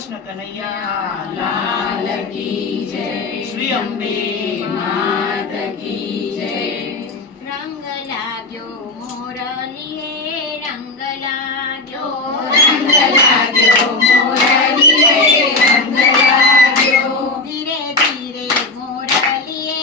કૃષ્ણ કનૈયા લાલ કી જય, શ્રી અંબે માત કી જય. રંગ લાગ્યો મોરલીએ, રંગ લાગ્યો, રંગ લાગ્યો મોરલીએ, રંગ લાગ્યો. ધીરે ધીરે મોરલીએ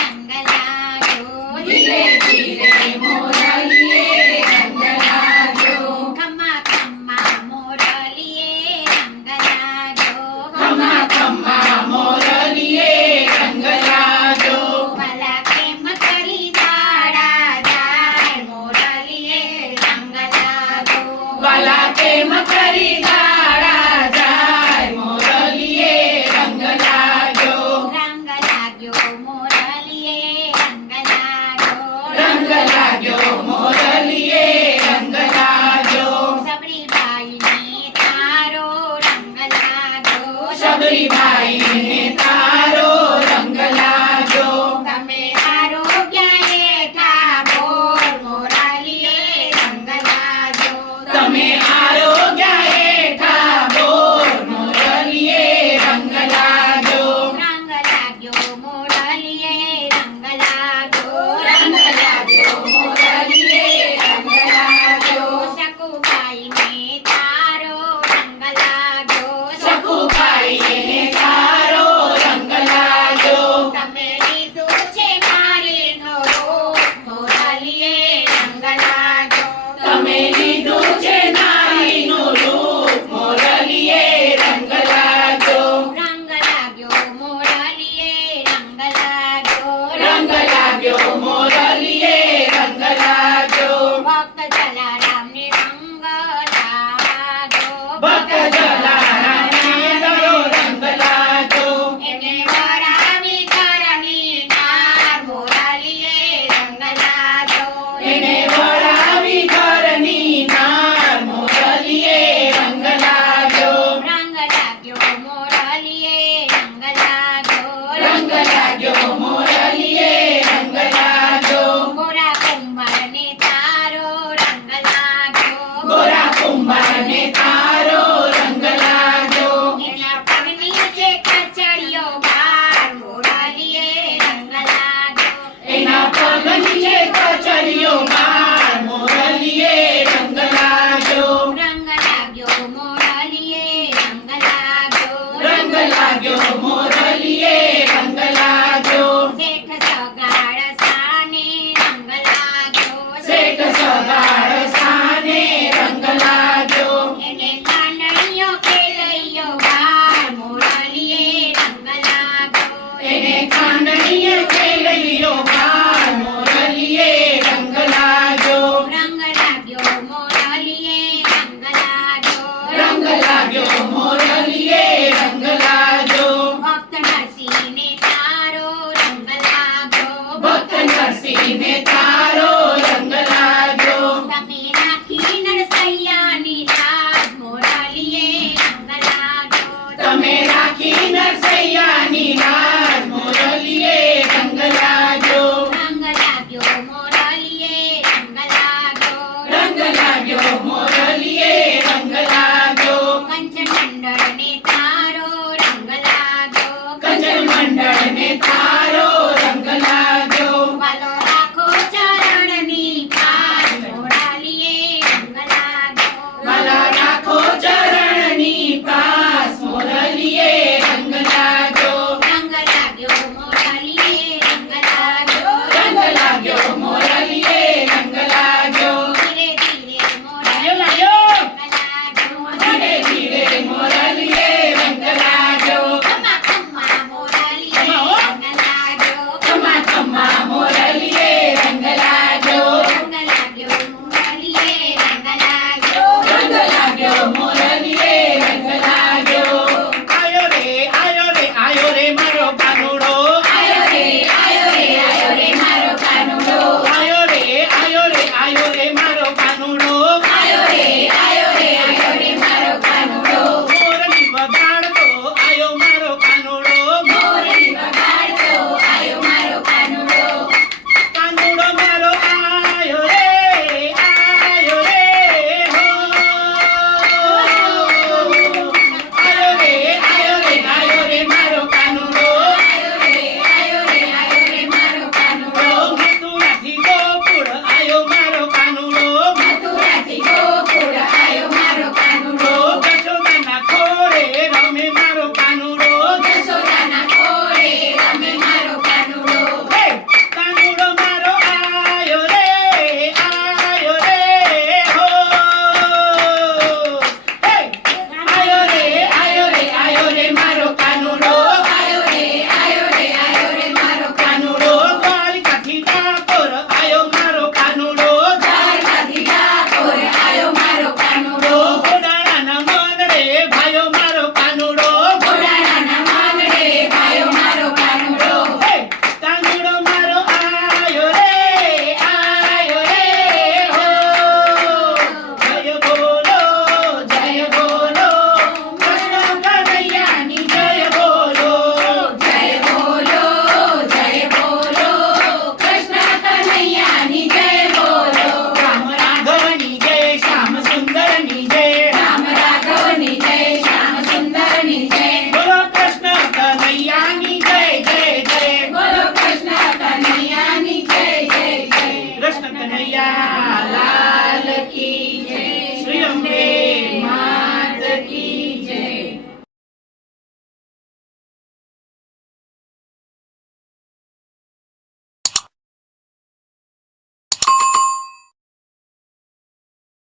રંગ લાગ્યો, ધીરે ધીરે મોરલીએ રંગ લાગ્યો. ખમ્મા ખમ્મા મોરલીએ રંગ લાગ્યો, ખમ્મા ખમ્મા મોરલીએ રંગ લાગ્યો. ભલા કેમ કરી દાડા જાય મોરલીએ રંગ લાગ્યો, વાલા કેમ કરી દાડા જાય મોરલીએ રંગ લાગ્યો. રંગ લાગ્યો મોરલીએ રંગ લાગ્યો, રંગ લાગ્યો મોરલીએ રંગ લાગ્યો. સબરીબાઈને તારો રંગ લાગ્યો, સબરીબાઈને તારો રંગ લાગ્યો. તમે આરોગ્યએ ઠાકોર મોરલીએ રંગ લાગ્યો, તમે આરોગ્ય હેઠા બોર મોરલીએ રંગ લાગ્યો. રંગ લાગ્યો મોરલીએ રંગ લાગ્યો, રંગ લાગ્યો મોરલીએ રંગ લાગ્યો. સકુબાઈને તારો રંગ લાગ્યો, સકુબાઈને તારો રંગ લાગ્યો. તમે લીધું છે મારીનો રૂપ મોરલીએ રંગ લાગ્યો, તમે લીધું છે નારીનું રૂપ મોરલીએ રંગ લાગ્યો. રંગ લાગ્યો મોરલીએ રંગ લાગ્યો, રંગ લાગ્યો મોરલીએ રંગ લાગ્યો. ભક્ત જલારામને રંગ લાગ્યો, ભક્ત જલારામને ગયો રંગ લાગ્યો. એને વરાવી ઘરની નાર મોરલીએ રંગ લાગ્યો, એને વળાવી ઘરની નાર મોરલીએ રંગ લાગ્યો. રંગ લાગ્યો મોરલીએ રંગ લાગ્યો, રંગ લાગ્યો મોરલીએ રંગ લાગ્યો. ગોરા કુંભારને તારો રંગ લાગ્યો, ગોરા કુંભારને તારો રંગ લાગ્યો. એના પગની જે કચડીઓ બાર મોરલીએ રંગ લાગ્યો, એના પગ નીચે કચરીઓ બાર મોરલીએ રંગ લાગ્યો. રંગ લાગ્યો મોરલીએ રંગ લાગ્યો, રંગ લાગ્યો મોરલીએ રંગ લાગ્યો. શેઠ સગાડ સાને રંગ લાગ્યો, શેઠ સગાડ સાને રંગ લાગ્યો. એને કાંડણીઓ ખેલૈયો બાર મોરલીએ રંગ લાગ્યો, એને ખાંડણીએ ખેલૈયો બાર મોરલીએ રંગ લાગ્યો. રંગ લાગ્યો મોરલીએ રંગ લાગ્યો, રંગ લાગ્યો મોરલીએ રંગ લાગ્યો. ભક્ત નરસિંહને તારો રંગ લાગ્યો, ભક્ત નરસિંહને તારો રંગ લાગ્યો. તમે રાખી નરસૈયાની લાજ મોરલીએ રંગ લાગ્યો, તમે રાખી નરસૈયાની લાજ મોરલીએ રંગ લાગ્યો. રંગ લાગ્યો મોરલીએ રંગ લાગ્યો, રંગ લાગ્યો મોરલીએ રંગ લાગ્યો. કંચન મંડળને તારો રંગ લાગ્યો, કંચન મંડળને તારો